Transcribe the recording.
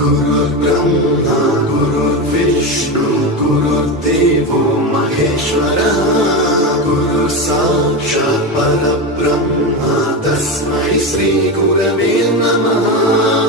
गुरुर्ब्रह्मा गुरुर्विष्णु गुरुर्देवो महेश्वरः गुरुः साक्षात् परब्रह्म तस्मै श्री गुरवे नमः।